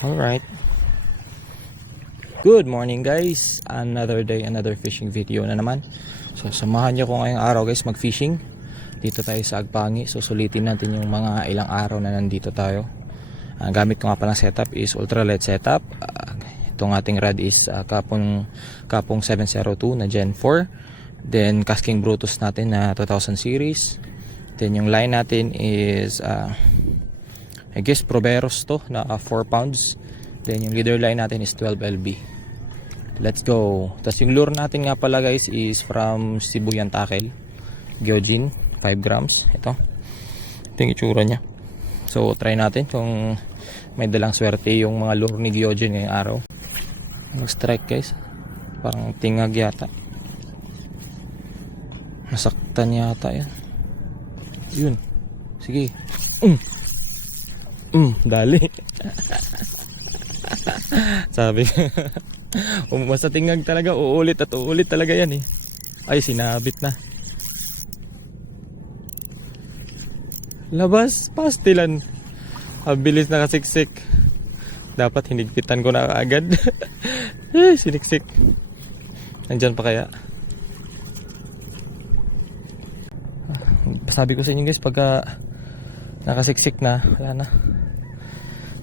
Alright. Good morning guys. Another day, another fishing video na naman. So samahan nyo ko ngayong araw guys mag-fishing. Dito tayo sa Agpangi. So sulitin natin yung mga ilang araw na nandito tayo. Ang gamit ko nga palang setup is ultralight setup. Itong ating rod is kapong 702 na Gen 4. Then casking Brutus natin na 2000 series. Then yung line natin is I guess Proveros to na 4 pounds. Then yung leader line natin is 12 LB. Let's go. Tapos yung lure natin nga pala guys is from Sibuyan Tackle, Gyojin, 5 grams. Ito yung itsura nya. So try natin kung may dalang swerte yung mga lure ni Gyojin ngayong araw. Nag-strike guys. Parang tingag yata. Nasaktan yata yan. Yun. Sige. Dali. Sabi basta tingag talaga, uulit at uulit talaga yan eh. Ay, sinabit na. Labas, pastilan. Abilis na kasiksik. Dapat hinigpitan ko na agad. Siniksik. Nandyan pa kaya? Sabi ko sa inyo guys, pagka nakasiksik na, wala na.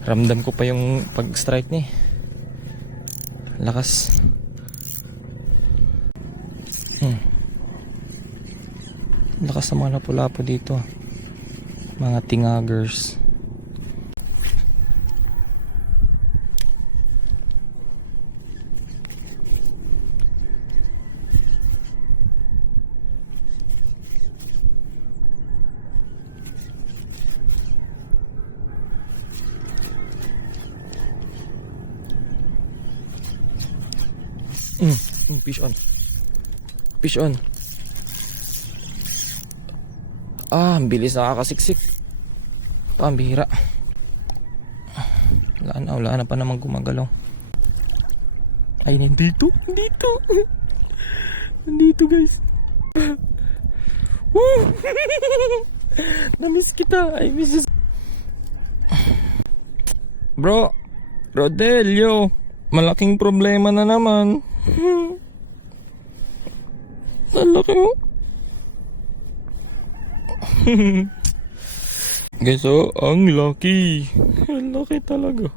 Ramdam ko pa yung pag-strike ni. Lakas. Lakas ng mga lapu-lapu dito. Mga tingagers. Fish on. Fish on. Ang bilis nakakasiksik. Pambihira. Wala na pa naman gumagalaw. Ay, nandito guys. Namiss kita. I miss you. Bro, Rodelio, malaking problema na naman. Nalaki mo. Guys, ang laki. Ang laki talaga.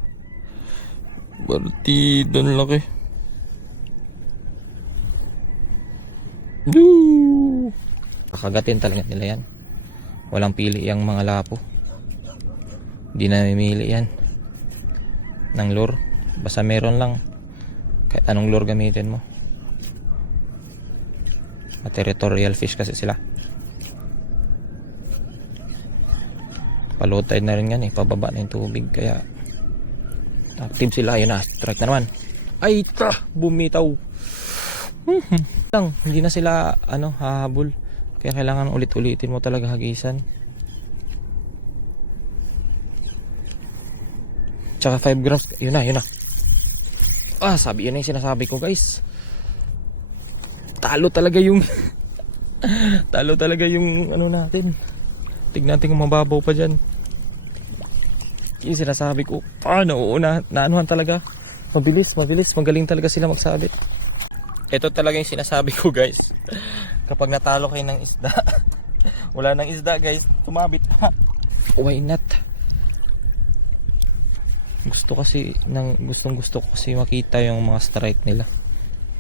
Partidan laki. Kakagatin talaga nila yan. Walang pili yung mga lapo. Hindi na mamili yan ng lure. Basta meron lang. Kahit anong lure gamitin mo. Territorial fish kasi sila. Palutay na rin yan eh. Pababa na yung tubig. Kaya active sila. Ayun na. Strike na naman. Ay bumitaw. Hindi na sila hahabol. Kaya kailangan ulit-ulitin mo talaga hagisan. Tsaka 5 grams. Yun na. Sabi yun na yung sinasabi ko guys. Talo talaga yung natin. Tignan natin kung mababaw pa dyan. Yung sinasabi ko, naanuhan talaga. Mabilis, magaling talaga sila magsabit. Ito talaga yung sinasabi ko guys. Kapag natalo kayo ng isda, wala ng isda guys, sumabit. Why not? Gusto ko kasi makita yung mga strike nila.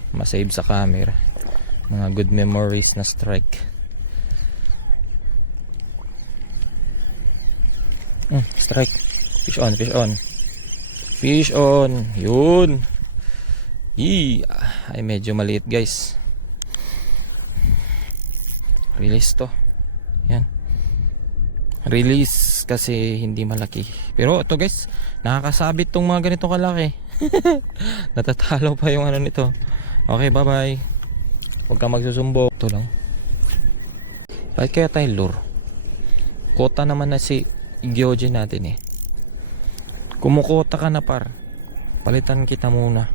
Masave sa camera. Mga good memories na strike. Strike. Fish on. Yun. Ay medyo maliit guys. Release to. Yan. Release kasi hindi malaki. Pero ito guys, nakakasabit tong mga ganito kalaki. Natatalo pa yung nito. Okay, bye bye. Huwag kang magsusumbo. Ito lang. Bakit kaya tayo lure? Kota naman na si Gyojin natin eh. Kumukota ka na par. Palitan kita muna.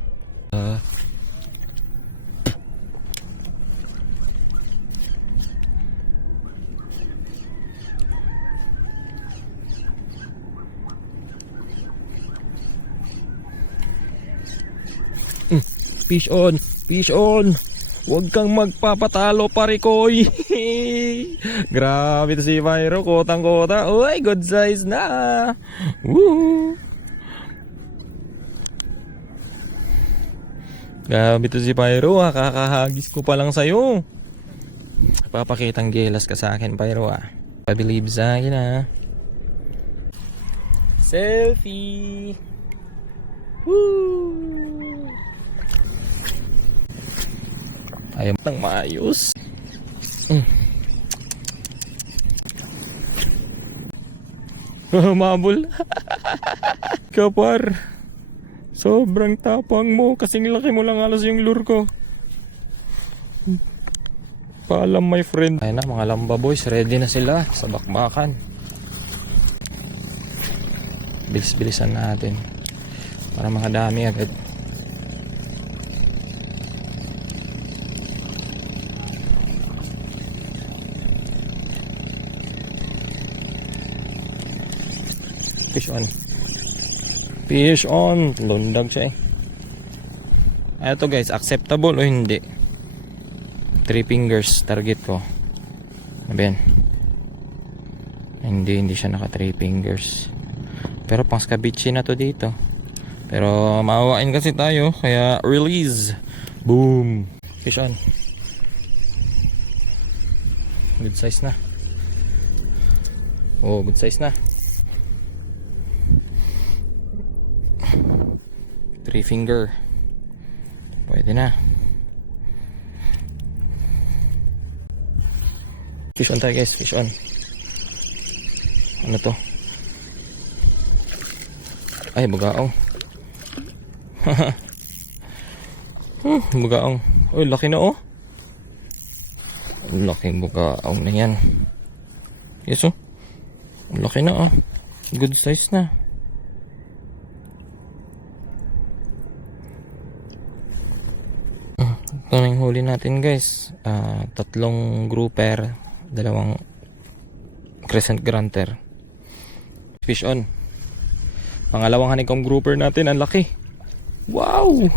Fish on! Fish on! Huwag kang magpapatalo, pare koy! Grabe to si Pyro, kotang-kota. Uy, good size na! Woo! Grabe to si Pyro, kakahagis ko pa lang sa'yo. Papakitang jealous ka sa akin, Pyro, Pabilib sa akin, Selfie! Woo! Ayaw nang maayos. Mabul. Kapar. Sobrang tapang mo. Kasing laki mo lang alas yung lure ko. Paalam, my friend. Ayun na, mga lamba boys. Ready na sila sa bakbakan. Bilis-bilisan natin para makadami agad. Fish on. Fish on. Lundag siya Ito guys, acceptable o hindi? 3 fingers target ko. Ano ba yan? Hindi siya naka 3 fingers. Pero pang scabici na to dito. Pero maawain kasi tayo, kaya release. Boom. Fish on. Good size na. Oh, good size na. 3 finger. Pwede na. Fish on tayo guys, fish on. Ano to? Ay, bugaong. Bugaong. Uy, laki na Laki bugaong na yan. Yes laki na Good size na. Ito na yung huli natin guys. 3 grouper, 2 crescent grunter. Fish on. Pangalawang honeycomb grouper natin, ang laki. Wow!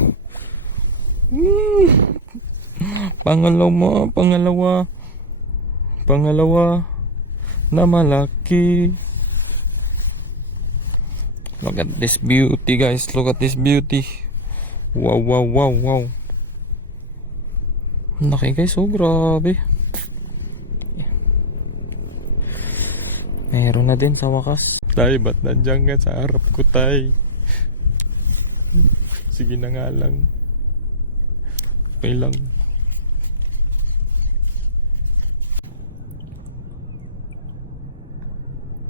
Pangalawa na malaki. Look at this beauty guys, look at this beauty. Wow. Laki guys, grabe. Meron na din sa wakas. Tay, ba't nandiyan ka sa harap ko, tay? Sige na nga lang. Okay lang.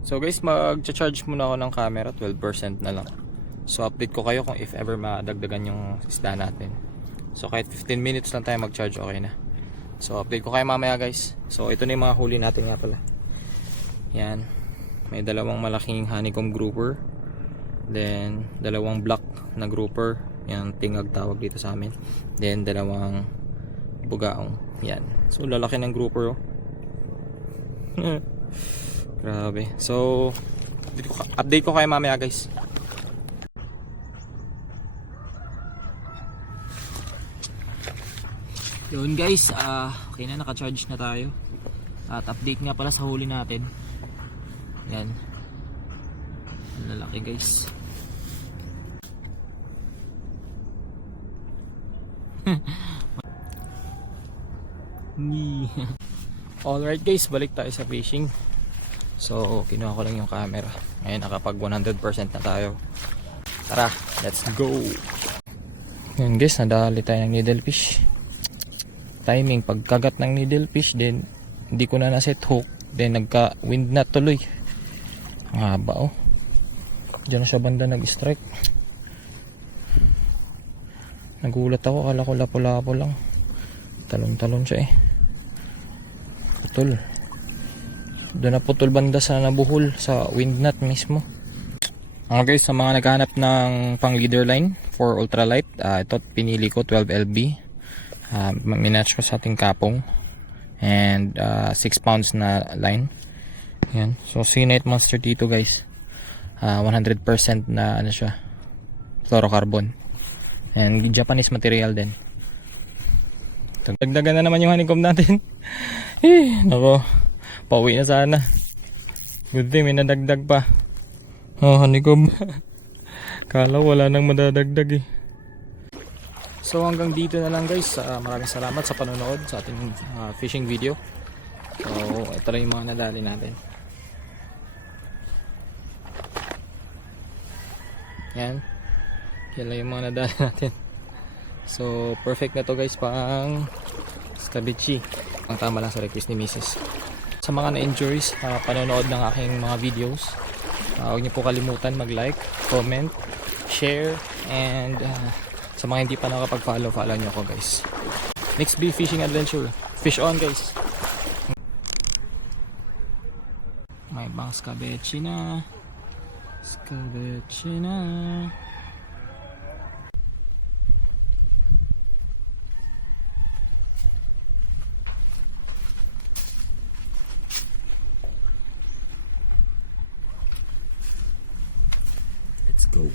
So guys, mag-charge muna ako ng camera, 12% na lang. So update ko kayo kung if ever madagdagan yung isda natin. So kahit 15 minutes lang tayo mag-charge, okay na. So update ko kayo mamaya guys. So ito na yung mga huli natin nga pala. Yan. May 2 malaking honeycomb grouper. Then 2 black na grouper. Yan, tingag tawag dito sa amin. Then 2 bugaong. Yan. So lalaki ng grouper Grabe. So update ko kayo mamaya guys. Yun guys, okay na, naka-charge na tayo. At update nga pala sa huli natin. Yan. Ang lalaki guys. Alright guys, balik tayo sa fishing. So kinuha ko lang yung camera. Ngayon nakapag 100% na tayo. Tara, let's go. Yan guys, nadali tayo ng needlefish. Timing, pagkagat ng needlefish, then hindi ko na naset hook, then nagka wind na tuloy. Ang haba Diyan na siya banda nag-strike. Nagulat ako, kala ko lapo-lapo lang. Talon-talon siya Putol. Doon na putol banda sa nabuhol sa wind nut mismo. Guys, sa mga naghahanap ng pang leader line for ultralight, ito pinili ko 12 LB. Minatch ko sa ating kapong and 6 pounds na line. Yan. So Sea-Night Monster dito guys, 100% na ano siya, fluorocarbon. And Japanese material din. Dagdagan na naman yung honeycomb natin. Nako, pauwi na sana. Good thing may nadagdag pa. Oh, honeycomb. Kala wala nang madadagdag eh. So hanggang dito na lang guys. Maraming salamat sa panonood sa ating fishing video. So ito lang yung mga nadali natin. Yan. Yan lang yung mga nadali natin. So perfect na to guys pang scabeche. Ang tama lang sa request ni Mrs. Sa mga na-injuries, panonood ng aking mga videos, huwag niyo po kalimutan mag-like, comment, share, and sa mga hindi pa nakapag-follow, follow niyo ako guys. Next Bee Fishing Adventure. Fish on guys! May bang scabeche na. Scabeche na. Let's go.